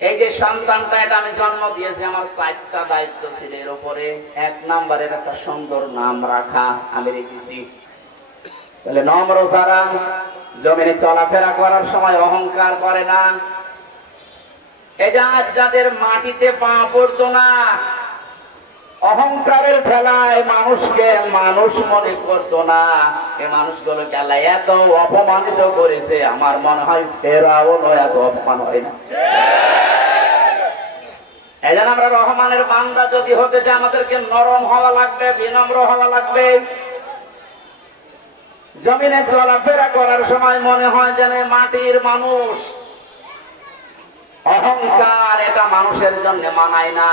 এই যে সন্তানটা, এটা আমি জন্ম দিয়েছি, আমার 4টা দায়িত্ব ছিল এর উপরে। 1 নম্বরের একটা সুন্দর নাম রাখা আমি রেখেছি। তাহলে নম্র যারা জমিনে চলাফেরা করার সময় অহংকার করে না, এই যে আজ যাদের মাটিতে পা পড়তো না, অহংকারের ঠেলায় মানুষকে মানুষ মনে করতো না, এই মানুষগুলোকে আল্লাহ এত অপমানিত করেছে, আমার মনে হয় ফেরাউনও এত অপমান হয় না। এই জন্য আমরা রহমানের বান্দা যদি হতে চাই, আমাদেরকে নরম হওয়া লাগবে, বিনম্র হওয়া লাগবে। জমিনে চলাফেরা করার সময় মনে হয় যেন মাটির মানুষ। অহংকার এটা মানুষের জন্য মানায় না,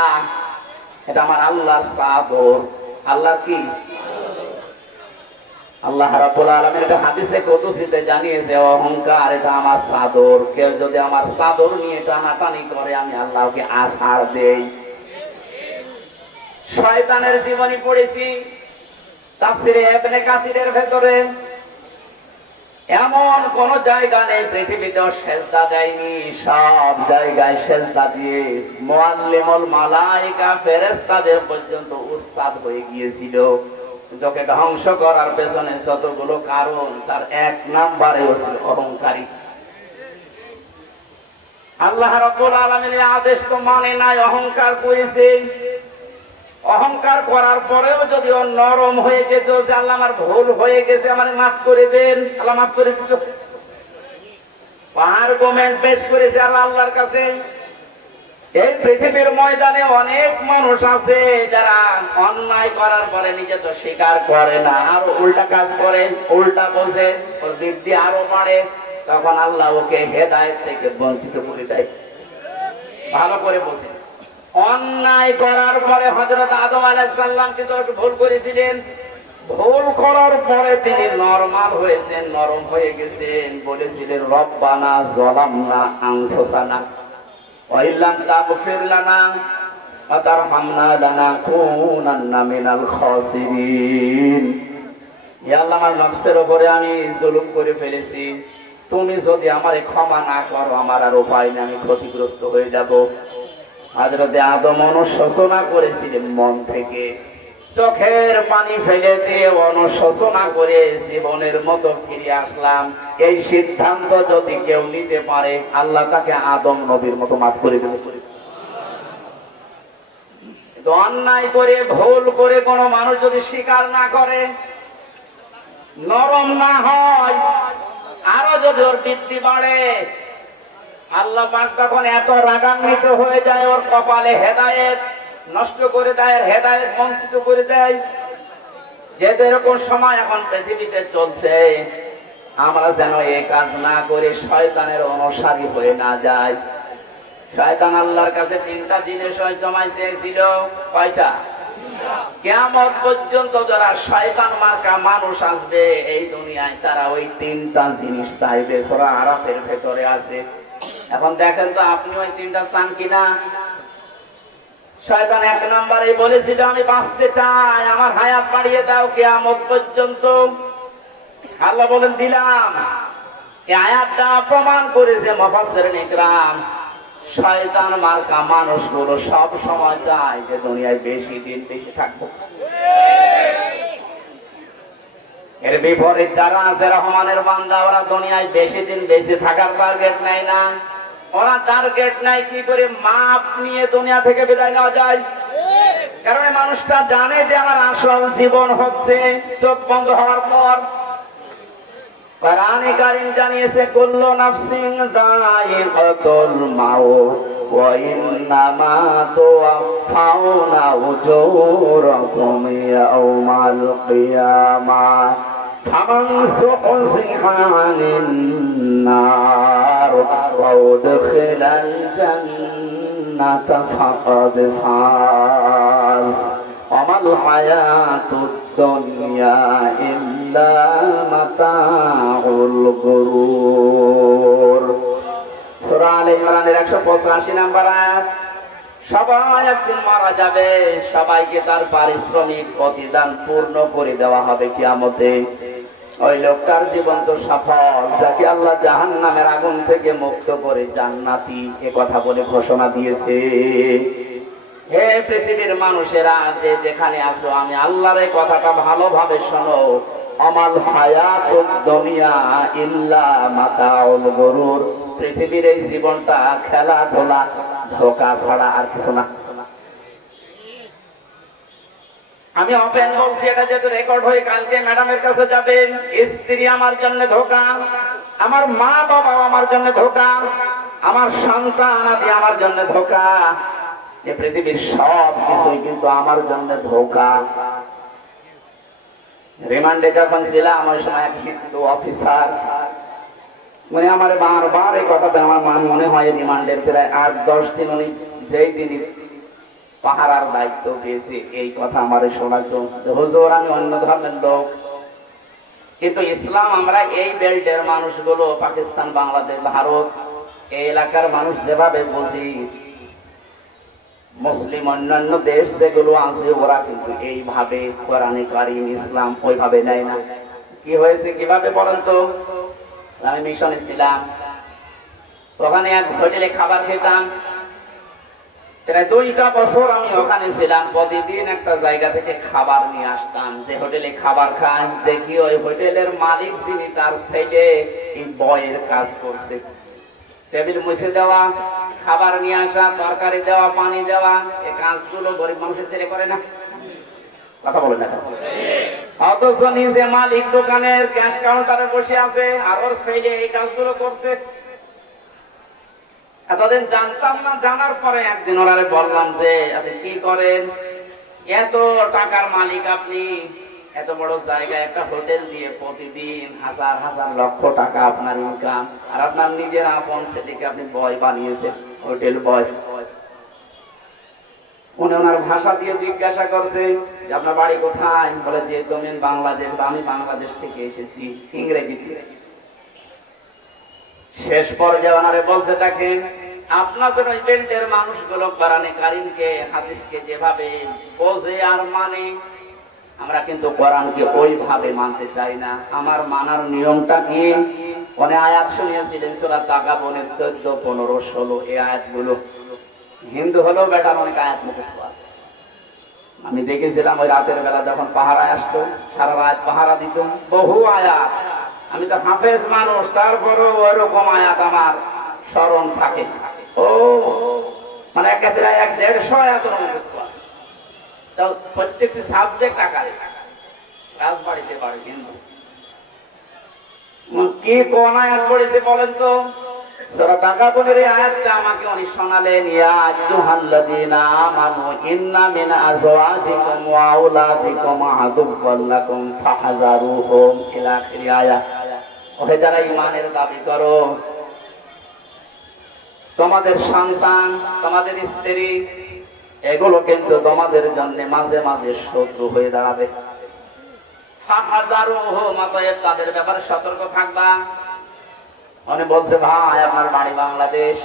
এটা আমার আল্লাহর চাদর। আল্লাহ কি? আল্লাহ রাব্বুল আলামিন এটা হাদিসে কুদসিতে জানিয়েছে, অহংকার এটা আমার চাদর। কেউ যদি আমার চাদর নিয়ে টানাটানি করে, আমি আল্লাহকে আছাড় দেই। শয়তানের জীবনী পড়েছি তাফসিরে ইবনে কাসিরের ভেতরে। এমন কোন জায়গা নেই পৃথিবীতে সেজদা দেয়নি, সব জায়গায় সেজদা দিয়ে মুআল্লিমুল মালায়েকা ফেরেশতাদের পর্যন্ত উস্তাদ হয়ে গিয়েছিল। তোকে ধ্বংস করার পেছনে যতগুলো কারণ, তার 1 নম্বরে ছিল অহংকারী। আল্লাহ রাব্বুল আলামিনের আদেশ তো মানে নাই, অহংকার করেছে। অহংকার করার পরেও যদি ও নরম হয়ে যেত, যে আল্লাহ আমার ভুল হয়ে গেছে, আমার মাফ করে দেন, আল্লাহ মাফ করে দিত। আর্গুমেন্ট পেশ করেছে আল্লাহর কাছে। এই পৃথিবীর ময়দানে অনেক মানুষ আছে যারা অন্যায় করার পরে নিজে তো স্বীকার করে না, আর উল্টা কাজ করে, উল্টা বোঝে, ওর দিক দিয়ে আরো বাড়ে। তখন আল্লাহ ওকে হেদায়েত থেকে বঞ্চিত করে দেয়। ভালো করে বোঝে, অন্যায় করার পরে হযরত আদম আলাইহিস সালাম কিন্তু একটু ভুল করেছিলেন। ভুল করার পরে তিনি নরমাল হয়েছেন, নরম হয়ে গেছেন। বলেছিলেন, রব্বানা যালামনা আনফুসানা ওয়া ইল্লাম তাগফির লানা ওয়া তারহামনা লানাকুনান্না মিনাল খাসিরিন। ইয়া আল্লাহ, আমার নফসের উপরে আমি জুলুম করে ফেলেছি, তুমি যদি আমারে ক্ষমা না করো, আমার আর উপায় নেই, আমি ক্ষতিগ্রস্ত হয়ে যাব। হযরত আদম অনুশোচনা করেছিলেন মন থেকে, চোখের পানি ফেলে দিয়ে অনুশোচনা করে জীবনের মতো ফিরে আসলাম। এই সিদ্ধান্ত যদি কেউ নিতে পারে, আল্লাহ তাকে আদম নবীর মতো মাফ করে দেবে। অন্যায় করে, ভুল করে কোন মানুষ যদি স্বীকার না করে, নরম না হয়, আরো যদি ওর বৃদ্ধি বাড়ে, আল্লাহ পাক তখন এত রাগান্বিত হয়ে যায়, ওর কপালে হেদায়েত নষ্ট করে দেয়, হেদায়েত বঞ্চিত করে দেয়। যেহেতু এরকম সময় এখন পৃথিবীতে চলছে, আমরা যেন এই কাজ না করে শয়তানের অনুসারী হয়ে না যাই। শয়তান আল্লাহর কাছে 3টা জিনিস জমাই চেয়েছিল। কয়টা? কিয়ামত পর্যন্ত যারা শয়তান মার্কা মানুষ আসবে এই দুনিয়ায়, তারা ওই 3টা জিনিস চাইবে। সূরা আরাফের ভেতরে আছে। এখন দেখেন তো আপনি ওই 3টা চান কিনা? শয়তান 1 নম্বরে বলেছিল, আমি বাঁচতে চাই, আমার হায়াত বাড়িয়ে দাও কিয়ামত পর্যন্ত। আল্লাহ বলেন, দিলাম। এই আয়াতটা প্রমাণ করেছে মুফাসসিরিন ইকরাম, শয়তান মার্কা মানুষগুলো সব সময় চায় যে দুনিয়ায় বেশি দিন বেশি থাকবো। এর বিপরীত যারা আছে রহমানের বান্দা, ওরা দুনিয়ায় বেশি দিন বেশি থাকার টার্গেট নেয় না। ওরা টার্গেট নাই কি করে মাপ নিয়ে দুনিয়া থেকে বিদায় নেওয়া যায়। কারণ এই মানুষটা জানে যে আমার আসল জীবন হচ্ছে চোখ বন্ধ হওয়ার পর। কোরআনে কারীম জানিয়েছে, কুল্লু নাফসিন যায়িকাতুল মাউত ওয়া ইন্নামা তুওয়াফাউনা উজুরাকুম ইয়াওমাল কিয়ামাহ ফামান সুহজিহা আনিন নার ওয়া উদখিলাল জান্নাতা ফাকাদ ফাজ আমাল হায়াতুদ দুনিয়া ইল্লা মাতাউল গুরুর। সূরা আলে ইমরানের 185 নম্বর আয়াত। সবাই একদিন মারা যাবে, সবাইকে তার পারিশ্রমিক প্রতিদান পূর্ণ করে দেওয়া হবে কিয়ামতে। ওই লোকটার জীবন তো সফল, যাকে আল্লাহ জাহান্নামের আগুন থেকে মুক্ত করে জান্নাতি এ কথা বলে ঘোষণা দিয়েছে। হে পৃথিবীর মানুষেরা, যে যেখানে আছো, আমি আল্লাহর এই কথাটা ভালোভাবে শোনো। আমাল হায়াতুদ দুনিয়া ইল্লা মাতাউল গুরুর। পৃথিবীর এই জীবনটা খেলাধুলা, ধোঁকা ছাড়া আর কিছু না। আমি ওপেন বলছি, এটা যেহেতু রেকর্ড হয়ে কালকে ম্যাডামের কাছে যাবে। স্ত্রী আমার জন্য ধোঁকা, আমার মা বাবা আমার জন্য ধোঁকা, আমার সন্তান আদি আমার জন্য ধোঁকা, যে পৃথিবীর সব কিছুই কিন্তু আমার জন্য ধোঁকা। রিমান্ডে যখন ছিলাম ওই সময় এক হিন্দু অফিসার মানে আমার বারবার এই কথাটা আমার মনে হয় রিমান্ডের প্রায় 8-10 দিন উনি যেই দিনই পাহারার দায়িত্ব পেয়েছে এই কথা আমার শোনাতো, হুজুর আমি অন্য ধর্মের লোক, কিন্তু ইসলাম আমরা এই বেল্টের মানুষগুলো পাকিস্তান, বাংলাদেশ, ভারত এই এলাকার মানুষ যেভাবে বুঝি, মুসলিম অন্যান্য দেশ যেগুলো আছে ওরা কিন্তু এইভাবে কোরআনে কারীম ইসলাম ওইভাবে নেয় না। কি হয়েছে কিভাবে বলেন তো? আমি মিশনে ছিলাম, ওখানে এক হোটেলে খাবার খেতাম, প্রায় 2টা বছর আমি ওখানে ছিলাম। প্রতিদিন একটা জায়গা থেকে খাবার নিয়ে আসতাম, যে হোটেলে খাবার খাই দেখি ওই হোটেলের মালিক যিনি তার ছেলে এই বয়ের কাজ করছে। টেবিল মুছে দেওয়া, খাবার নিয়ে আসা, তরকারি দেওয়া, পানি দেওয়া, এই কাজগুলো গরিব মানুষের ছেলে করে না। কথা বলে না, অথচ নিজে মালিক দোকানের ক্যাশ কাউন্টারে বসে আছে আর ওর ছেলে এই কাজগুলো করছে। এতদিন জানতাম না, জানার পরে একদিন ওনারে বললাম যে আপনি কি করেন? এত টাকার মালিক আপনি, এত বড় জায়গায় একটা হোটেল দিয়ে প্রতিদিন হাজার হাজার লক্ষ টাকা আপনার ইনকাম, আর আপনার নিজের আপন ছেলেকে আপনি বয় বানিয়েছেন, হোটেল বয়। উনি ওনার ভাষা দিয়ে জিজ্ঞাসা করছে যে আপনার বাড়ি কোথায়? বলে যে তুমি বাংলাদেশ, আমি বাংলাদেশ থেকে এসেছি, ইংরেজিতে। শেষ পর্যায়ে ওনারে বলছে দেখেন, আপনাদের ওই বেল্টের মানুষগুলো কোরআনে কারীমকে, হাদিসকে যেভাবে বোঝে আর মানে, আমরা কিন্তু কোরআনকে ওইভাবে মানতে চাই না। আমার মানার নিয়মটা কি? অনেক আয়াত শুনিয়েছিলেন সূরা তাগাবনের 14, 15, 16 এই আয়াতগুলো। হিন্দু হলেও বেটার অনেক আয়াত মুখস্থ আছে। আমি দেখেছিলাম ওই রাতের বেলা যখন পাহারায় আসতো, সারা রাত পাহারা দিত, বহু আয়াত। আমি তো হাফেজ মানুষ, তারপরেও ওইরকম আয়াত আমার স্মরণ থাকে। ও মানে একেবারে 100-150 আয়াতের মুখস্থ আছে। তাও প্রত্যেকটি সাবজেক্ট আকারে রাজবাড়িতে পারে। কিন্তু কি কোন আয়াত পড়েছে বলেন তো? সূরা তাগাবুনের এই আয়াতটা আমাকে উনি শোনালেন, ইয়া আইয়ুহাল্লাযীনা আমানু ইন্না মিন আযওয়াজিকুম ওয়া আওলাদিকুম আদুওয়াল লাকুম ফাহযারুহুম ইলা আখির আয়াত। ওহে যারা ঈমানের দাবি করো, তোমাদের সন্তান, তোমাদের স্ত্রী এগুলো কিন্তু তোমাদের জন্য মাঝে মাঝে শত্রু হয়ে দাঁড়াবে। ফাহযারুহুম, অতএব তাদের ব্যাপারে সতর্ক থাকবা। মনে বলছে ভাই আপনার বাড়ি বাংলাদেশ,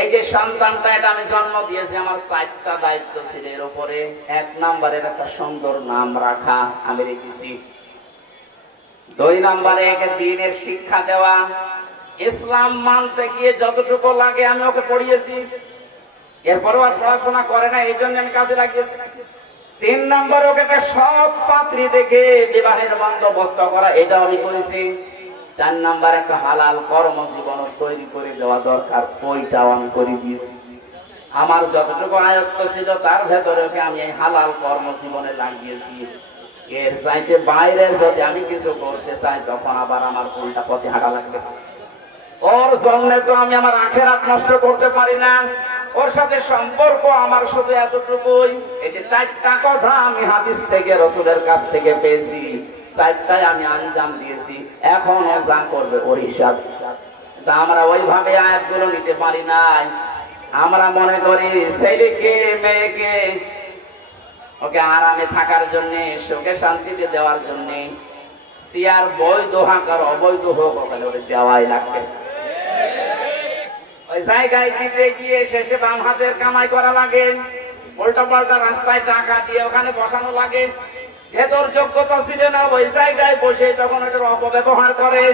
এই যে সন্তানটা এটা আমি জন্ম দিয়েছি, আমার 4টা দায়িত্ব ছিল এর উপরে। 1 নম্বরের একটা সুন্দর নাম রাখা আমি রেখেছি। 2 নম্বরে একে দ্বীনের শিক্ষা দেওয়া, ইসলাম মানতে গিয়ে যতটুকু লাগে আমি ওকে পড়িয়েছি। এরপরও আর পড়াশোনা করে না, এই জন্য আমি কাজে লাগিয়েছি। 3 নম্বর ওকে একটা সৎ পাত্রী দেখে বিবাহের বন্দোবস্ত করা, এটা আমি করেছি। 4 নাম্বার একটা হালাল কর্মজীবন তৈরি করে দেওয়া দরকার, ওইটাও আমি করে দিয়েছি। আমার যতটুকু আয়ত্ত ছিল তার ভেতরে ওকে আমি এই হালাল কর্মজীবনে লাগিয়েছি। এর চাইতে বাইরে যদি আমি কিছু করতে চাই তখন আবার আমার কোনটা পথে হাঁটা লাগবে। ওর জন্য তো আমি আমার আখিরাত নষ্ট করতে পারি না। ওর সাথে সম্পর্ক আমার শুধু এতটুকুই, এই যে 4টা কথা আমি হাদিস থেকে, রাসূলের কাছ থেকে পেয়েছি, 4টায় আমি আঞ্জাম দিয়েছি। এখন ও যা করবে ওর হিসাব। আমরা ওইভাবে আয়াতগুলো নিতে পারি নাই। আমরা মনে করি ছেলেকে মেয়েকে ওকে আরামে থাকার জন্য, সুখে শান্তিতে দেওয়ার জন্য সিয়ার বৈধ হোক আর অবৈধ হোক ওখানে ওরে দেওয়াই লাগবে। ওই জায়গায় দিতে গিয়ে শেষে বাম হাতের কামাই করা লাগে, উল্টা পাল্টা রাস্তায় টাকা দিয়ে ওখানে বসানো লাগে। এদের যোগ্যতা ছিল না, ওই জায়গায় বসে তখন এটার অপব্যবহার করে।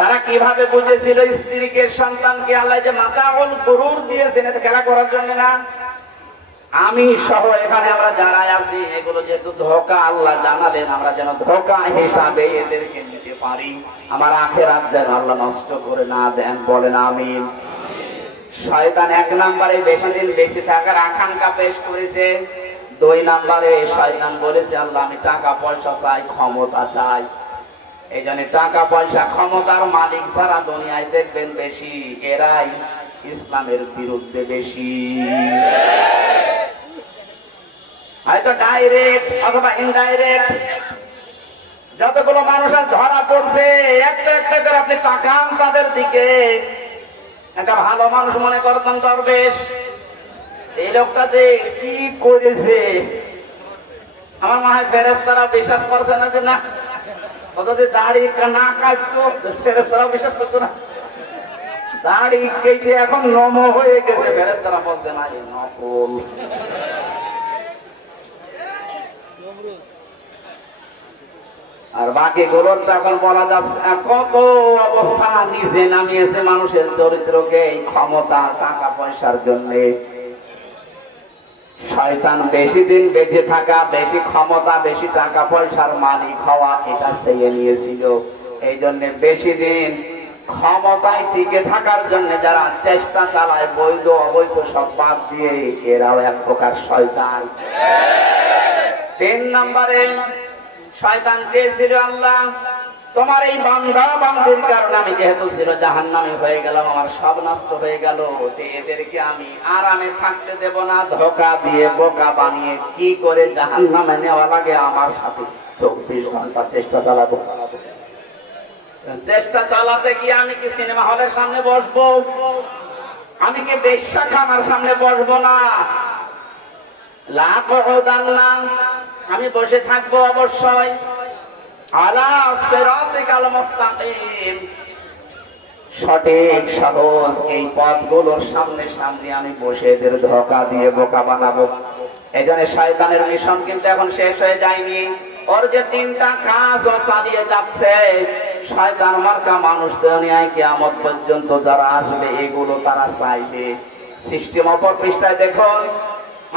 তারা কিভাবে বুঝেছিল স্ত্রীকে, সন্তানকে আল্লাহ যে মাতাউল গুরুর দিয়েছেন এটা খেলা করার জন্য না। আমি সহ এখানে আমরা যারা আছি এগুলো যেহেতু ধোঁকা আল্লাহ জানালেন, আমরা যেন ধোঁকা হিসাবে এদেরকে নিতে পারি, আমার আখিরাত যেন আল্লাহ নষ্ট করে না দেন, বলেন আমিন। শয়তান 1 নম্বরে বেশি দিন বেঁচে থাকার আকাঙ্ক্ষা পেশ করেছে। 2 নম্বরে শয়তান বলেছে আল্লাহ আমি টাকা পয়সা চাই, ক্ষমতা চাই। এই জন্য টাকা পয়সা ক্ষমতার মালিক যারা দুনিয়ায় দেখবেন বেশি, এরাই ইসলামের বিরুদ্ধে বেশি। হয়তো ডাইরেক্ট অথবা ইনডাইরেক্ট যতগুলো মানুষ ধরা পড়ছে, একটা একটা করে আপনি তাকান তাদের দিকে। একটা ভালো মানুষ মনে করতেন দরবেশ, এই লোকটা যে কি করেছে, আমার মনে হয় ফেরেশতারা বিশ্বাস করছে না যে না, ও যদি দাড়ি না কাটতো ফেরেশতারা বিশ্বাস করতো না। দাড়ি কেটে এখন নম হয়ে গেছে, ফেরেশতারা বলছে না এই নকল। আর বাকি গুলোর তখন বলা যাচ্ছে কত অবস্থা নিচে নামিয়েছে মানুষের চরিত্রকে এই ক্ষমতা টাকা পয়সার জন্য। শয়তান বেশি দিন বেঁচে থাকা, বেশি ক্ষমতা, বেশি টাকা পয়সার মালিক হওয়া এটা চেয়ে নিয়েছিল। এই জন্য বেশি দিন ক্ষমতায় টিকে থাকার জন্য যারা চেষ্টা চালায় বৈধ অবৈধ সব বাদ দিয়ে, এরাও এক প্রকার শয়তান। 3 নম্বরে শয়তান চেয়েছিল আল্লাহ তোমার এই বান্দা বান্দির কারণে আমি যেহেতু ছিল জাহান্নামী হয়ে গেলাম, আমার সব নষ্ট হয়ে গেল, এদেরকে আমি আরামে থাকতে দেব না, ধোঁকা দিয়ে বোকা বানিয়ে কি করে জাহান্নামে নেওয়া লাগে আমার সাথে 24 ঘন্টা চেষ্টা চালাবো। চেষ্টা চালাতে গিয়ে আমি কি সিনেমা হলের সামনে বসবো, আমি কি বেশ্যাখানার সামনে বসবো না, আমি বসে থাকবো অবশ্যই আলা সিরাতিকাল মুস্তাকিম, সঠিক সহজ এই পথগুলোর সামনে সামনে আমি বসে এদের ধোঁকা দিয়ে বোকা বানাবো। এই জন্য শয়তানের মিশন কিন্তু এখন শেষ হয়ে যায়নি। ওর যে 3টা কাজ ও চালিয়ে যাচ্ছে, শয়তান মার্কা মানুষ দুনিয়ায় কিয়ামত পর্যন্ত যারা আসবে এগুলো তারা চাইবে। সিস্টেম অপর পৃষ্ঠায় দেখুন,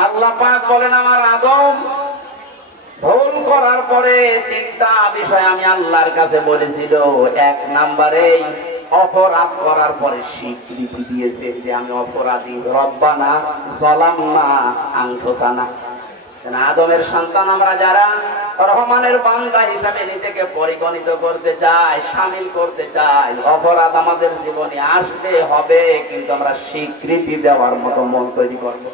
আল্লাহ পাক বলেন আমার আদম ভুল করার পরে 3টা বিষয় আমি আল্লাহর কাছে বলেছিল। 1 নম্বরে অপরাধ করার পরে স্বীকৃতি দিয়েছে যে আমি অপরাধী, রব্বানা যালামনা আনফুসানা। আদমের সন্তান আমরা যারা রহমানের বান্দা হিসাবে নিজেকে পরিগণিত করতে চাই, শামিল করতে চাই, অপরাধ আমাদের জীবনে আসবে হবে, কিন্তু আমরা স্বীকৃতি দেওয়ার মতো মন তৈরি করবো।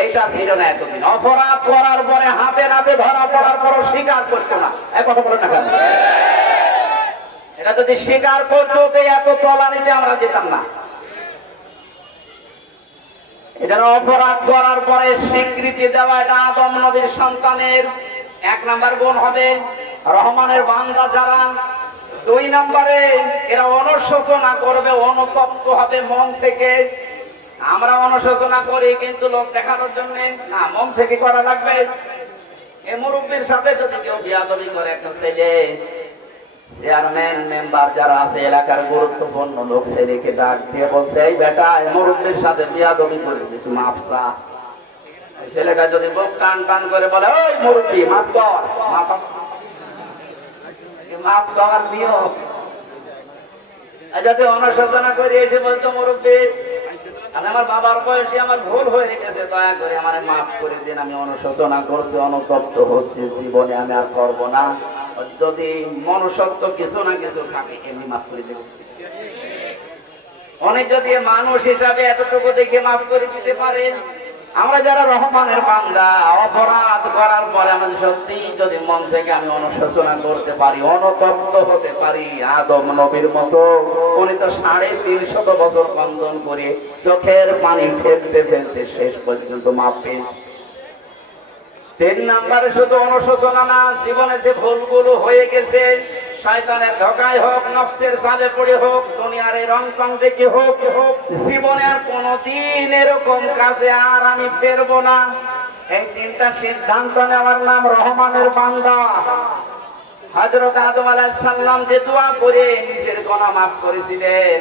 এইটা ছিল না এতদিন। অপরাধ করার পরে হাতে নাতে ধরা পড়ার পরও স্বীকার করতো না। কথা বলে না কেন? এটা যদি স্বীকার করতো এত তলানিতে আমরা যেতাম না। এটা অপরাধ করার পরে স্বীকৃতি দেওয়া, এটা আদম নবীর সন্তানের 1 নম্বর গুণ হবে। রহমানের বান্দা যারা 2 নম্বরে এরা অনুশোচনা করবে, অনুতপ্ত হবে মন থেকে। আমরা অনুশোচনা করি কিন্তু লোক দেখানোর জন্য না, মন থেকে করা লাগবে। এই মুরব্বীর সাথে যদি কেউ বিয়াদবি করে, একটা ছেলে চেয়ারম্যান মেম্বার যারা আছে এলাকার গুরুত্বপূর্ণ লোক ছেলেকে ডাক দিয়ে বলছে এই বেটা এই মুরব্বীর সাথে বিয়াদবি করেছিস, মাপ চা। ছেলেটা যদি বুক টান টান করে বলে ওই মুরব্বী মাপ কর, মাপ চাওয়ার নিয়ম। যদি অনুশোচনা করে এসে বলতো মুরব্বী আমি আমার বাবার বয়সে আমার ভুল হয়ে গেছে, দয়া করে আমার মাফ করে দিন, আমি অনুশোচনা করছি, অনুতপ্ত হচ্ছি, জীবনে আমি আর করবো না। যদি মনুষ্যত্ব কিছু না কিছু থাকে এমনি মাফ করে দেব। অনেক যদি মানুষ হিসাবে এতটুকু দেখে মাফ করে দিতে পারে। আমরা যারা রহমানের বান্দা, অপরাধ করার পরে আমাদের সত্যি যদি মন থেকে আমি অনুশোচনা করতে পারি, অনুতপ্ত হতে পারি, আদম নবীর মতো উনি তো 350 বছর বন্ধন করে চোখের পানি ফেলতে ফেলতে শেষ পর্যন্ত মাপ পেয়েছে। 3 নম্বরে শুধু অনুশোচনা না, জীবনে যে ভুলগুলো হয়ে গেছে শয়তানের ধোকায় হোক, নফসের জালে পড়ে হোক, দুনিয়ার এই রং চং দেখে হোক, জীবনে আর কোনোদিন এরকম কাজে আর আমি ফেরবো না, এই তিনটা সিদ্ধান্ত নেওয়ার নাম রহমানের বান্দা। হযরত আদম আলাইহিস সালাম যে দোয়া করে নিজের গুনাহ মাফ করেছিলেন,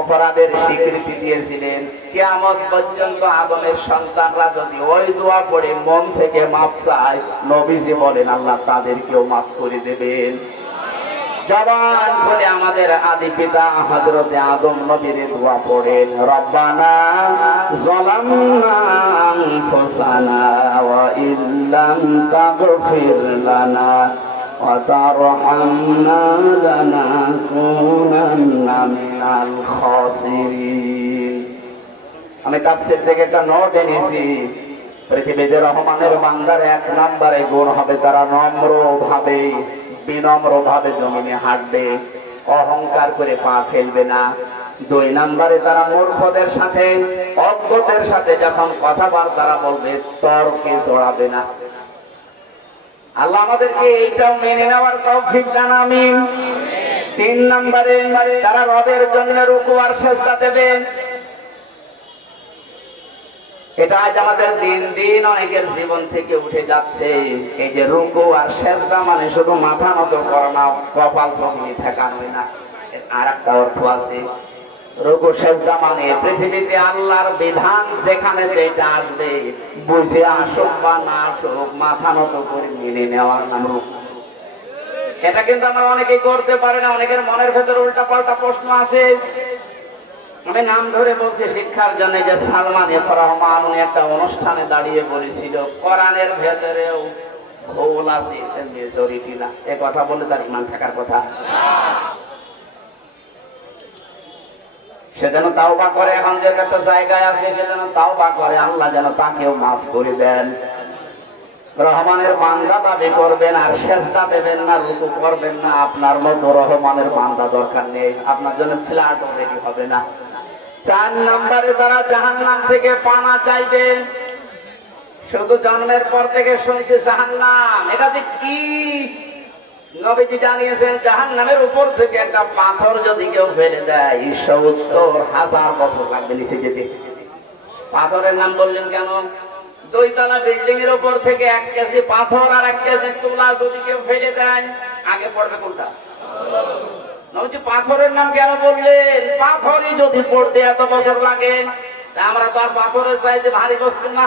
অপরাধের স্বীকৃতি দিয়েছিলেন, কিয়ামত পর্যন্ত আদমের সন্তানরা যদি ওই দোয়া পড়ে মন থেকে মাফ চায়, নবীজি বলেন আল্লাহ তাদেরকেও মাফ করে দেবেন। জবান খুলে আমাদের আদি পিতা হযরত আদম নবীর দোয়া পড়েন, রব্বানা যালামনা আনফুসানা ওয়া ইল্লাম তাগফির লানা ওয়া তারহামনা লানাকুনান্না মিনাল খাসিরিন। আমি তাফসীর থেকে একটা নোট এনেছি। পৃথিবীতে রহমানের বান্দার এক নম্বরে গুণ হবে তারা বিনম্র ভাবে জমিনে হাঁটবে, অহংকার করে পা ফেলবে না। 2 নম্বরে তারা মূর্খদের সাথে, অজ্ঞদের সাথে যখন কথাবার্তা বলবে তর্কে জড়াবে না। আল্লাহ আমাদেরকে এইটাও মেনে নেওয়ার তৌফিক দান, আমিন। 3 নম্বরে তারা রবের জন্য রুকু আর সিজদা দেবে। এটা আজ আমাদের দিন দিন অনেকের জীবন থেকে উঠে যাচ্ছে। এই যে রুকু আর সিজদা মানে শুধু মাথা নত করা না, কপাল জমিয়ে ঠেকানোই না, আর একটা অর্থ আছে। রুকু সিজদা মানে পৃথিবীতে আল্লাহর বিধান যেখানে যেটা আসবে, বুঝে আসুক বা না আসুক, মাথা নত করে মেনে নেওয়ার নাম রুকু। এটা কিন্তু আমরা অনেকেই করতে পারি না। অনেকের মনের ভেতরে উল্টা পাল্টা প্রশ্ন আসে। আমি নাম ধরে বলছি শিক্ষার জন্য, যে সালমান এফ রহমান উনি একটা অনুষ্ঠানে দাঁড়িয়ে বলেছিল কোরআনের ভেতরেও ভুল আছে, মেজরিটি না। এ কথা বলে তার ইমান থাকার কথা। সে যেন তাওবা করে, এখন যে একটা জায়গায় আছে সে যেন তাওবা করে, আল্লাহ যেন তাকেও মাফ করে দেন। রহমানের বান্দা দাবি করবেন আর সিজদা দেবেন না, রুকু করবেন না, আপনার মতো রহমানের বান্দা দরকার নেই, আপনার জন্য ফ্ল্যাট রেডি হবে না। 4 নম্বরে তারা জাহান্নাম থেকে পানা চাইবে। শুধু জন্মের পর থেকে শুনছে জাহান্নাম, এটা যে কি নবীজি জানিয়েছেন, জাহান্নামের উপর থেকে একটা পাথর যদি কেউ ফেলে দেয় 70,000 বছর লাগবে নিচে যেতে। পাথরের নাম বললেন কেন? 2 তলা বিল্ডিং এর উপর থেকে 1 কেজি পাথর আর 1 কেজি তুলা যদি কেউ ফেলে দেয়, আগে পড়বে কোনটা? নবীজি পাথরের নাম কেন বললেন? পাথরই যদি পড়তে এত বছর লাগে, আমরা তো আর পাথরের চাইতে ভারী বস্তু না,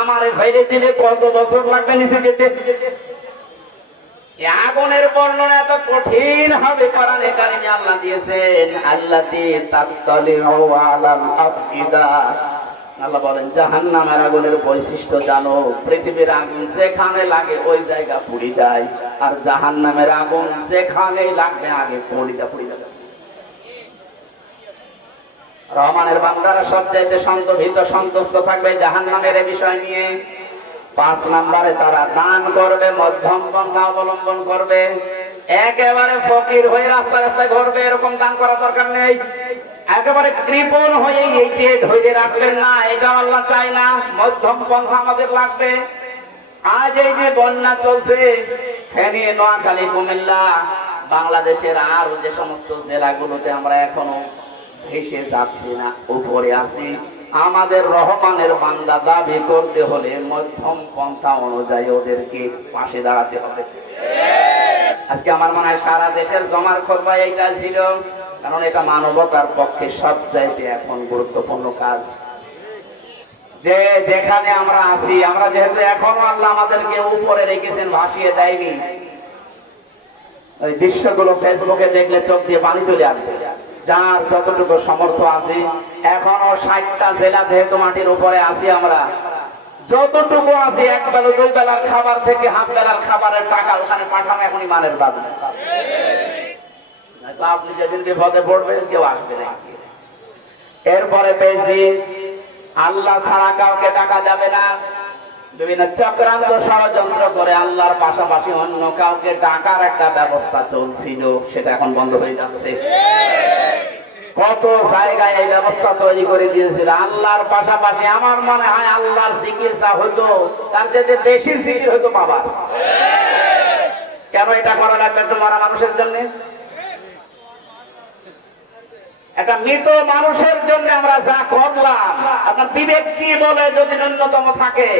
আমারে ফেলে দিলে কত বছর লাগবে নিচে যেতে? আগুনের বর্ণনা এত কঠিন হবে কোরআনে কারিমে আল্লাহ দিয়েছেন, আল্লাতী তাত্তালিউ আলাল আফইদা। আল্লাহ বলেন জাহান্নামের আগুনের বৈশিষ্ট্য জানো, পৃথিবীর আগুন যেখানে লাগে ওই জায়গা পুড়ে যায়, আর জাহান্নামের আগুন যেখানে লাগবে আগে পুড়ে যায়। রহমানের বান্দারা সবচাইতে সন্তুষ্ট থাকবে জাহান্নামের এই বিষয় নিয়ে। 5 নম্বরে তারা দান করবে, মধ্যম পন্থা অবলম্বন করবে। একেবারে ফকির হয়ে রাস্তায় রাস্তায় ঘুরবে, এরকম দান করা দরকার নেই। একেবারে কৃপণ হয়ে এইটি ধরে রাখবেন না, এটা আল্লাহ চায় না। মধ্যম পন্থা আমাদের লাগবে। আজ এই যে বন্যা চলছে, ফেনী, নোয়াখালী, কুমিল্লা, বাংলাদেশের আরো যে সমস্ত জেলাগুলোতে আমরা এখনো ভেসে যাচ্ছি না, উপরে আছি। আমাদের রহমানের বান্দা দাবি করতে হলে মধ্যম পন্থা অনুযায়ী ওদেরকে পাশে দাঁড়াতে হবে। আজকে আমার মনে হয় সারা দেশের জমার খোঁজবা এইটা ছিল, কারণ এটা মানবতার পক্ষে সবচাইতে এখন গুরুত্বপূর্ণ কাজ। যে যেখানে আমরা আছি, আমরা যেহেতু এখনো আল্লাহ আমাদেরকে উপরে রেখেছেন, ভাসিয়ে দেয়নি। ওই দৃশ্যগুলো ফেসবুকে দেখলে চোখ দিয়ে পানি চলে আসবে। যার যতটুকু সামর্থ আছে, এখনো 60টা জেলা যেহেতু মাটির উপরে আছি, আমরা যতটুকু আছি 1 বেলা 2 বেলার খাবার থেকে হাফ বেলার খাবারের টাকা ওখানে পাঠানো এখনই মানের দাবি। আপনি যেদিন বিপদে পড়বেন কেউ আসবে না। এরপরে পেয়েছি আল্লাহ ছাড়া কাউকে ডাকা যাবে না। বিভিন্ন চক্রান্ত ষড়যন্ত্র করে আল্লাহর পাশাপাশি অন্য কাউকে ডাকার একটা ব্যবস্থা চলছিল, সেটা এখন বন্ধ হয়ে যাচ্ছে। কত জায়গায় এই ব্যবস্থা তৈরি করে দিয়েছিল। আল্লাহর পাশাপাশি আমার মনে হয় আল্লাহর চিকিৎসা হতো, তার চেয়ে বেশি জিকির হতো বাবা। কেন এটা করা লাগবে একটু মারা মানুষের জন্য? একটা মৃত মানুষের জন্য আমরা যা করলাম, আপনার বিবেক কি বলে যদি ন্যূনতম থাকে?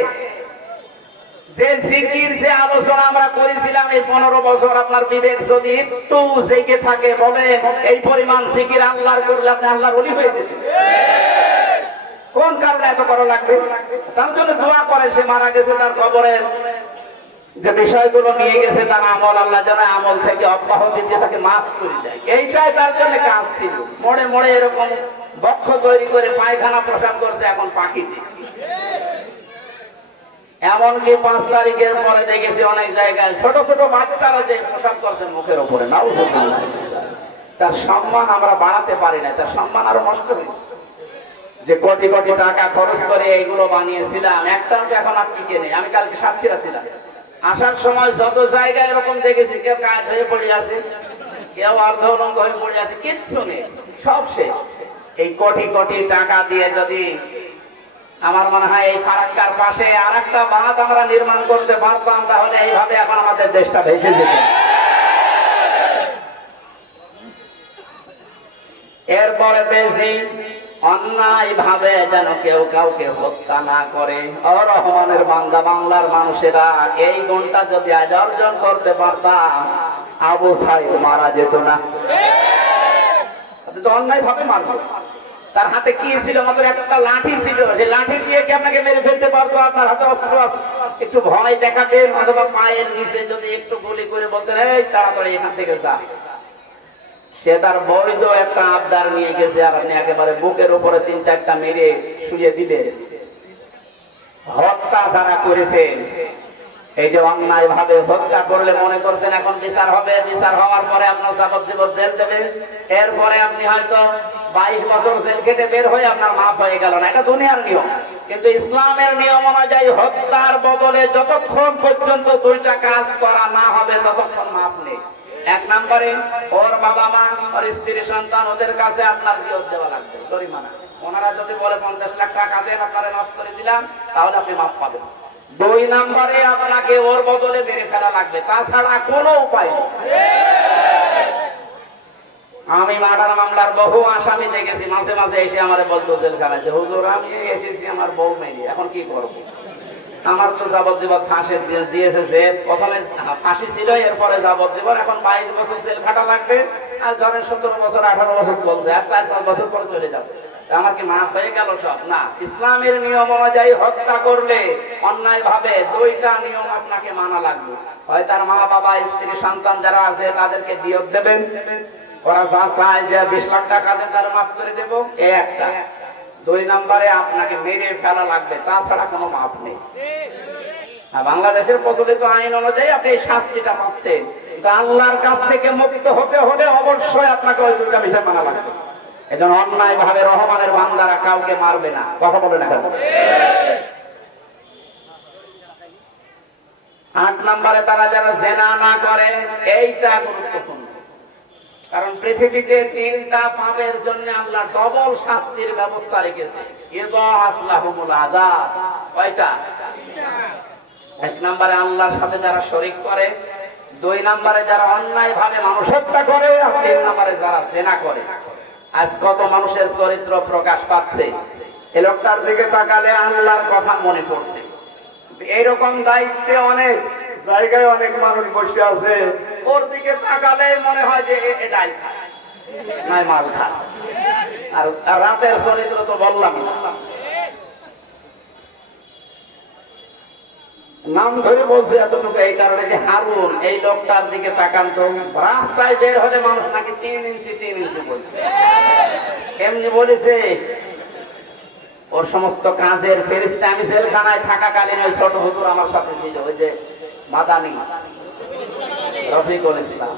যে জিকির যে আলোচনা আমরা করেছিলাম এই 15 বছর, আপনার বিবেক যদি একটু জেগে থাকে, বলে এই পরিমাণ জিকির আল্লাহর করলে আপনি আল্লাহর ওলি হয়ে যেতেন। কোন কারণে এত করা লাগবে? তার জন্য দোয়া করে, সে মারা গেছে, তার কবরের যে বিষয়গুলো নিয়ে গেছে তার আমল, আল্লাহ যেন আমল থেকে অব্যাহতি দিয়ে তাকে মাফ করে দেয়, এইটাই তার জন্য কাজ ছিল। মোড়ে মোড়ে এরকম বক্ষ তৈরি করে পায়খানা প্রসাদ করছে এখন পাখিতে। এমনকি 5 তারিখের পরে দেখেছি অনেক জায়গায় ছোট ছোট বাচ্চারা যে পোশাক করছে মুখের উপরে, নাও তার সম্মান আমরা বাড়াতে পারি না, তার সম্মান আরো নষ্ট হয়েছে। যে কোটি কোটি টাকা খরচ করে এইগুলো বানিয়েছিলাম, একটা এখন আর টিকে নেই। আমি কালকে সাতক্ষীরা ছিলাম, আসার সময় যত জায়গায় এরকম দেখেছি, কেউ কাজ হয়ে পড়ে আছে, কেউ অর্ধ উলঙ্গ হয়ে পড়ে আছে, কিচ্ছু নেই, সব শেষ। এই কোটি কোটি টাকা দিয়ে যদি আমার মনে হয় এই ফারাক্কার পাশে আর একটা বাঁধ আমরা নির্মাণ করতে পারতাম, তাহলে এইভাবে এখন আমাদের দেশটা ভেসে যেত। এরপরে বেশি অন্যায় ভাবে যেন কেউ কাউকে হত্যা না করে। ও রহমানের বান্দা, বাংলার মানুষেরা এই গুণটা যদি আজ অর্জন করতে পারতাম, আবু সাইদ মারা যেত না। তো অন্যায় ভাবে মারবে। তার হাতে কি ছিল? আমাদের একটা লাঠি ছিল, যে লাঠি দিয়ে কি আপনাকে মেরে ফেলতে পারতো? আপনার হাতে অস্ত্র আছে, একটু ভয় দেখাতেন, অথবা পায়ের নিচে যদি একটু গুলি করে বলতেন এই তাড়াতাড়ি এখান থেকে যা। সে তার বৈধ একটা আবদার নিয়ে গেছে, আর আপনি একেবারে বুকের উপরে 3-4টা মেরে শুয়ে দিলে। হত্যা যারা করেছেন, এই যে অন্যায় ভাবে হত্যা করলে মনে করছেন এখন বিচার হবে, বিচার হওয়ার পরে আপনার যাবজ্জীবন জেল দেবে, এরপরে আপনি হয়তো 22 বছর জেল কেটে বের হয়ে আপনার মাফ হয়ে গেল না। এটা দুনিয়ার নিয়ম, কিন্তু ইসলামের নিয়ম অনুযায়ী হত্যার বদলে যতক্ষণ পর্যন্ত 2টা কাজ করা না হবে ততক্ষণ মাফ নেই। 1 নম্বরে ওর বাবা মা, ওর স্ত্রী সন্তান, ওদের কাছে আপনার বিয়োগ দেওয়া লাগবে, জরিমানা। ওনারা যদি বলে 50 লাখ টাকা দেন আপনারা মাফ করে দিলাম, তাহলে আপনি মাফ পাবেন। 2 নম্বরে আপনাকে ওর বদলে মেরে ফেলা লাগবে, তাছাড়া কোনো উপায় নেই। আমি মার্ডার মামলার বহু আসামি দেখেছি, মাঝে মাঝে এসে আমারে বলতো জেলখানায় যে হুজুর আমি এসেছি আমার বউ মেরে, এখন কি করবো? আমার তো যাবজ্জীবন ফাঁসি দিয়েছে, যে প্রথমে ফাঁসি ছিল, এরপরে যাবজ্জীবন, এখন 22 বছর জেল খাটা লাগবে, আর ধরেন 17 বছর 18 বছর চলছে, আর 4-5 বছর পরে চলে যাবে। আমার কি মাফ হয়ে গেল সব? না, ইসলামের নিয়ম অনুযায়ী হত্যা করলে অন্যায় ভাবে 2টা নিয়ম আপনাকে মানা লাগবে। হয় তার মা বাবা, স্ত্রী সন্তান যারা আছে তাদেরকে দিয়ত দেবেন, ওরা যা চায় যে 20 লাখ টাকা দেন তারা মাফ করে দেবো, এই একটা। 2 নম্বরে আপনাকে মেরে ফেলা লাগবে, তাছাড়া কোনো মাফ নেই। বাংলাদেশের প্রচলিত আইন অনুযায়ী আপনি এই শাস্তিটা পাচ্ছেন, কিন্তু আল্লাহর কাছ থেকে মুক্ত হতে হলে অবশ্যই আপনাকে ওই 2টা বিষয় মানা লাগবে। এজন্য অন্যায় ভাবে রহমানের বান্দারা কাউকে মারবে না, কথা বলে না কেন? 8 নম্বরে তারা যেন জিনা না করে, এইটা গুরুত্বপূর্ণ। কারণ পৃথিবীতে 3টা পাপের জন্য আল্লাহ ডবল শাস্তির ব্যবস্থা রেখেছে। ইযআফলাহুমুল আযাব, কয়টা? 1 নম্বরে আল্লাহর সাথে যারা শরীক করে, 2 নম্বরে যারা অন্যায় ভাবে মানুষ হত্যা করে, আর 3 নম্বরে যারা জিনা করে। আজ কত মানুষের চরিত্র প্রকাশ পাচ্ছে, এই লোকটার দিকে তাকালে আল্লাহর কথা মনে পড়ছে। এইরকম দায়িত্বে অনেক জায়গায় অনেক মানুষ বসে আছে, ওর দিকে তাকালে মনে হয় যে এটাই খায়, নাই মাল খায়। আর রাতের চরিত্র তো বললাম, নাম ধরে বলছে এতটুকু এই কারণে যে হারুন, এই লোকটার দিকে তাকান তো, রাস্তায় বের হলে মানুষ নাকি 3 ইঞ্চি 3 ইঞ্চি বলছে। এমনি বলেছে ওর সমস্ত কাজের ফেরেশতা। আমি জেলখানায় থাকাকালীন ওই ছোট হুজুর আমার সাথে ছিল, ওই যে মাদানি রফিকুল ইসলাম,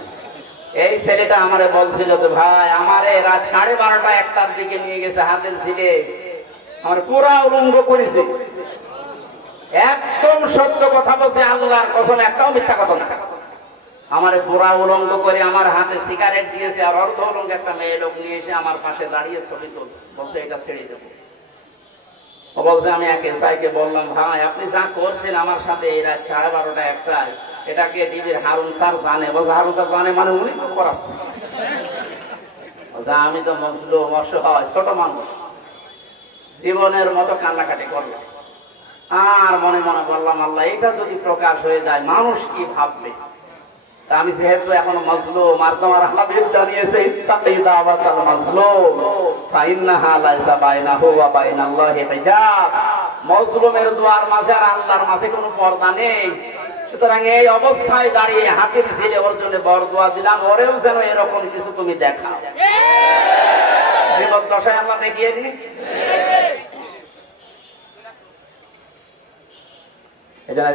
এই ছেলেটা আমারে বলছিল যে ভাই আমারে রাত 12:30টা 1টার দিকে নিয়ে গেছে, হাতের ছিলে আমার পুরা উলঙ্গ করেছে। একদম সত্য কথা বলছে, আল্লাহর কসম, একটাও মিথ্যা কথা না। আমারে পুরা উলঙ্গ করে আমার হাতে সিগারেট দিয়েছে, আর অর্ধ উলঙ্গ একটা মেয়ে লোক নিয়ে এসে আমার পাশে দাঁড়িয়ে ছবি তুলছে, বলছে এটা ছেড়ে দেবো। ও বলছে আমি এক এসআইকে বললাম ভাই আপনি যা করছেন আমার সাথে এই রাত 12:30টা 1টায়, এটাকে টিভির হারুন স্যার জানে, বলছে হারুন স্যার জানে মানে উনি তো করাচ্ছে। আমি তো মজলুম, অসহায় ছোট মানুষ, জীবনের মতো কান্নাকাটি করলো। আর মনে মনে বললাম, আল্লাহ এটা যদি প্রকাশ হয়ে যায় মানুষ কি ভাববে। তা আমি যেহেতু এখনো মজলুম, আর তোমার হাবিব জানিয়েছে ইত্তাকি দাওয়াতাল মাজলুম ফাইন্নাহা লাইসা বাইনাহু ওয়া বাইনাল্লাহি হিজাব। মজলুমের দুয়ার মাঝে আর আল্লাহর মাঝে কোনো পর্দা নেই। সুতরাং এই অবস্থায় দাঁড়িয়ে হাতির ছেলে ওর জন্য বরদোয়া দিলাম, ওরেও যেন এরকম কিছু তুমি দেখাও। জীবন দশায় আল্লাহ দেখিয়ে দিই।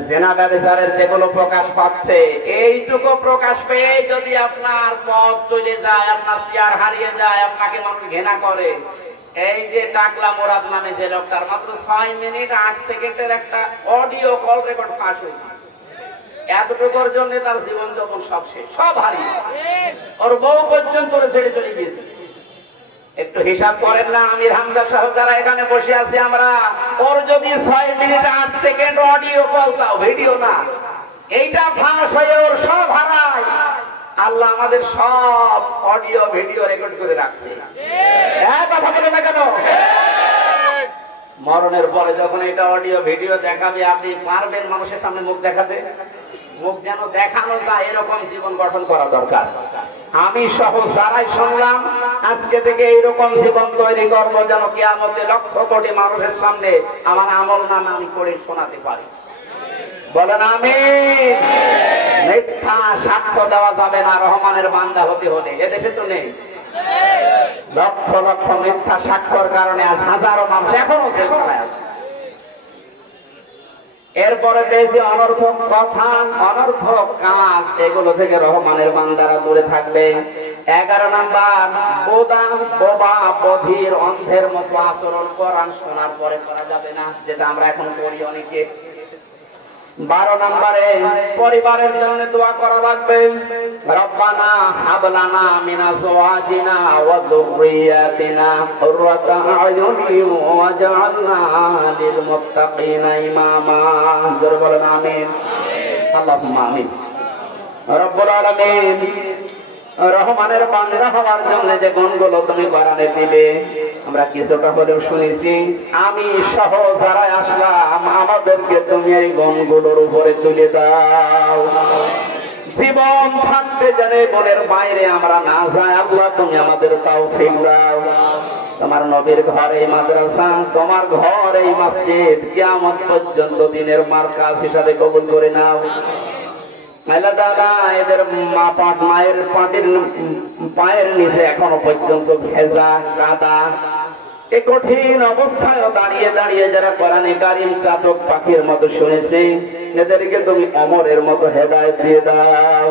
জেনা ব্যভিচারের যেগুলো প্রকাশ পাচ্ছে, এইটুকু প্রকাশ পেয়ে যদি আপনার পথ চলে যায়, আপনার চেয়ার হারিয়ে যায়, আপনাকে মানুষ ঘৃণা করে। এই যে টাকলা মোরাদ নামে যে লোকটার মাত্র 6 মিনিট 8 সেকেন্ডের একটা অডিও কল রেকর্ড ফাঁস হয়েছে। এতটুকুর জন্য তার জীবন যখন সব শেষ, সব হারিয়ে, ওর বউ পর্যন্ত ছেড়ে চলে গিয়েছে। একটু হিসাব করেন না, আমির হামজা সহ যারা এখানে বসে আছি আমরা, ওর যদি 6 মিনিট 8 সেকেন্ড অডিও কল, তাও ভিডিও না, এইটা ফাঁস হয়ে ওর সব হারায়। আল্লাহ আমাদের সব অডিও ভিডিও রেকর্ড করে রাখছে। কথা বলে না কেন? মরণের পরে যখন এটা অডিও ভিডিও দেখাবে, আপনি পারবেন মানুষের সামনে মুখ দেখাতে? মুখ যেন দেখানো যায় এরকম জীবন গঠন করা দরকার। আমি সহ যারাই শুনলাম, আজকে থেকে এইরকম জীবন তৈরি করবো যেন কিয়ামতে লক্ষ কোটি মানুষের সামনে আমার আমল নামে আমি করে শোনাতে পারি। বলেন আমিন। মিথ্যা সাক্ষ্য দেওয়া যাবে না রহমানের বান্দা হতে হলে। এদেশে তো নেই। লক্ষ লক্ষ মিথ্যা সাক্ষ্যর কারণে আজ হাজারো মানুষ এখনো জেলখানায় আছে। এরপরে পেয়েছি অনর্থক কথা, অনর্থক কাজ, এগুলো থেকে রহমানের বান্দারা দূরে থাকবে। 11 নাম্বার, বোবা বধির অন্ধের মতো আচরণ কোরআন শোনার পরে করা যাবে না, যেটা আমরা এখন করি অনেকে। 12 নম্বরে পরিবারের জন্য দোয়া করা লাগবে। রব্বানা হাবলানা মিন আজওয়াজিনা ওয়া যুররিয়াতিনা কুররাতা আয়ুনিন ওয়াজআলনা লিল মুত্তাকিনা ইমামা। জোরে বলেন আমিন। আল্লাহুম্মা আমিন। রব্বুল আলামিন, রহমানের বান্দা হওয়ার জন্য যে গুণগুলো তুমি কোরআনে দিবে, আমরা কিছুটা হলেও শুনেছি। আমি সহ যারা আসলাম, আমাদেরকে তুমি এই গুণগুলোর উপরে তুলে দাও। জীবন থাকতে জানে গুণের বাইরে আমরা না যাই। আল্লাহ তুমি আমাদের তৌফিক দাও। তোমার নবীর ঘর এই মাদ্রাসা, তোমার ঘর এই মসজিদ কিয়ামত পর্যন্ত দিনের মার্কাজ হিসাবে কবুল করে নাও। এদের মায়ের পায়ের নিচে এখনো পর্যন্ত ভেজা কাদা। এই কঠিন অবস্থায় দাঁড়িয়ে দাঁড়িয়ে যারা কোরআনে কারীম চাতক পাখির মতো শুনেছে, এদেরকে তুমি অমরের মতো হেদায়েত দিয়ে দাও।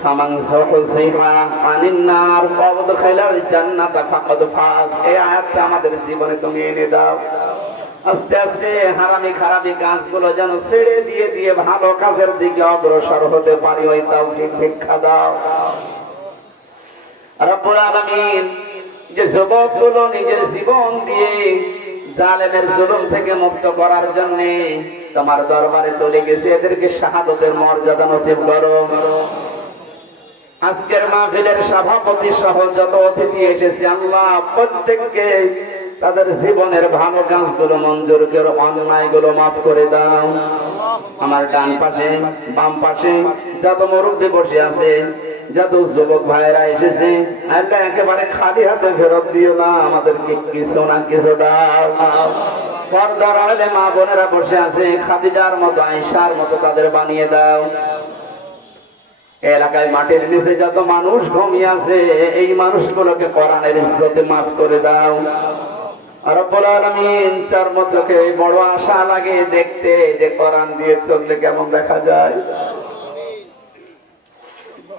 ফামান যুহজিহা আনিন নার ওয়া উদখিলাল জান্নাতা ফাকাদ ফাজ। এই আয়াতটা আমাদের জীবনে তুমি এনে দাও। আস্তে আস্তে হারামি খারাপি কাজগুলো যেন ছেড়ে দিয়ে দিয়ে ভালো কাজের দিকে অগ্রসর হতে পারি, ওই তৌফিক ভিক্ষা দাও। রব্বুল আলামিন, যে যুবকগুলো নিজের জীবন দিয়ে জালেমের জুলুম থেকে মুক্ত করার জন্য তোমার দরবারে চলে গেছে, এদেরকে শাহাদাতের মর্যাদা নসিব করো। আজকের মাহফিলের সভাপতি সহ যত অতিথি এসেছে, আল্লাহ প্রত্যেককে তাদের জীবনের ভালো কাজগুলো মঞ্জুর করে, অন্যায়গুলো মাফ করে দাও। আমার ডান পাশে বাম পাশে যত মুরব্বী বসে আছে, যত যুবক ভাইরা এসেছে, আল্লাহ একেবারে খালি হাতে ফেরত দিও না, আমাদেরকে কিছু না কিছু দাও। পর্দার আড়ালে মা বোনেরা বসে আছে, খাদিজার মতো আয়েশার মতো তাদের বানিয়ে দাও। এলাকায় মাটির নিচে যত মানুষ ঘুমিয়ে আছে, এই মানুষগুলোকে কোরআনের ইজ্জতে মাফ করে দাও। রব্বুল আলামিন, চর্ম চোখে বড় আশা লাগে দেখতে, যে কোরআন দিয়ে চললে কেমন দেখা যায়।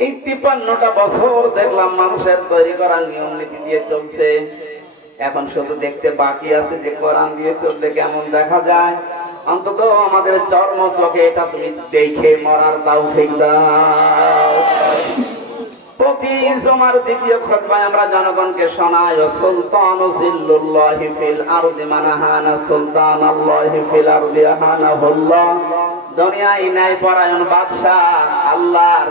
এই 53টা বছর দেখলাম মানুষের তৈরি করা নিয়ম নীতি দিয়ে চলছে, এখন শুধু দেখতে বাকি আছে যে কোরআন দিয়ে চললে কেমন দেখা যায়। অন্তত আমাদের চর্ম চোখে এটা তুমি দেখে মরার তৌফিক দাও। প্রতি জুমার দ্বিতীয় খুতবায় আমরা জনগণকে শোনাই, সুলতানু জিল্লুল্লাহি ফিল আরদি মান হানা সুলতানাল্লাহি ফিল আরদি হানাহুল্লাহ। দুনিয়ায় ন্যায় পরায়ণ বাদশাহ আল্লাহর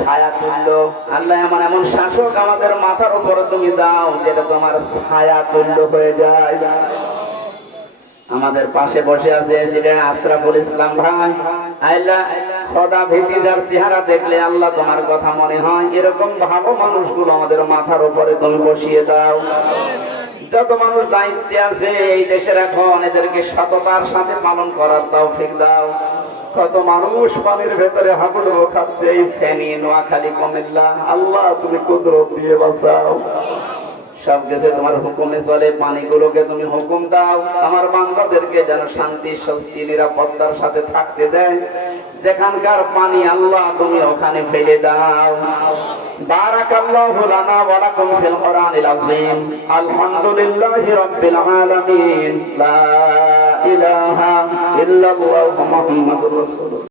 ছায়া তুল্য। আল্লাহ এমন এমন শাসক আমাদের মাথার উপরে তুমি দাও যেটা তোমার ছায়া তুল্য হয়ে যায়। আমাদের পাশে বসে আছে এসিডেন্ট আশরাফুল ইসলাম ভাই। আল্লাহ খোদা ভীতি যার চেহারা দেখলে আল্লাহ তোমার কথা মনে হয়, এরকম ভালো মানুষগুলো আমাদের মাথার উপরে তুমি বসিয়ে দাও। যত মানুষ দায়িত্বে আছে এই দেশের এখন এদেরকে সততার সাথে পালন করার তৌফিক দাও। কত মানুষ পানির ভেতরে হাবুডুবু খাচ্ছে এই ফেনী, নোয়াখালী, কুমিল্লা, আল্লাহ তুমি কুদরত দিয়ে বাঁচাও। সব কিছু তোমার হুকুমে চলে, পানিগুলোকে তুমি হুকুম দাও আমার বান্দাদেরকে যেন শান্তি, স্বস্তি, নিরাপত্তার সাথে থাকতে দেয়। যেখানকার পানি আল্লাহ তুমি ওখানে ফেলে দাও। বারাকাল্লাহু লানা ওয়া লাকুম ফিল কুরআনিল আযীম। আলহামদুলিল্লাহি রাব্বিল আলামিন। লা ইলাহা ইল্লাল্লাহু মুহাম্মাদুর রাসূলুল্লাহ।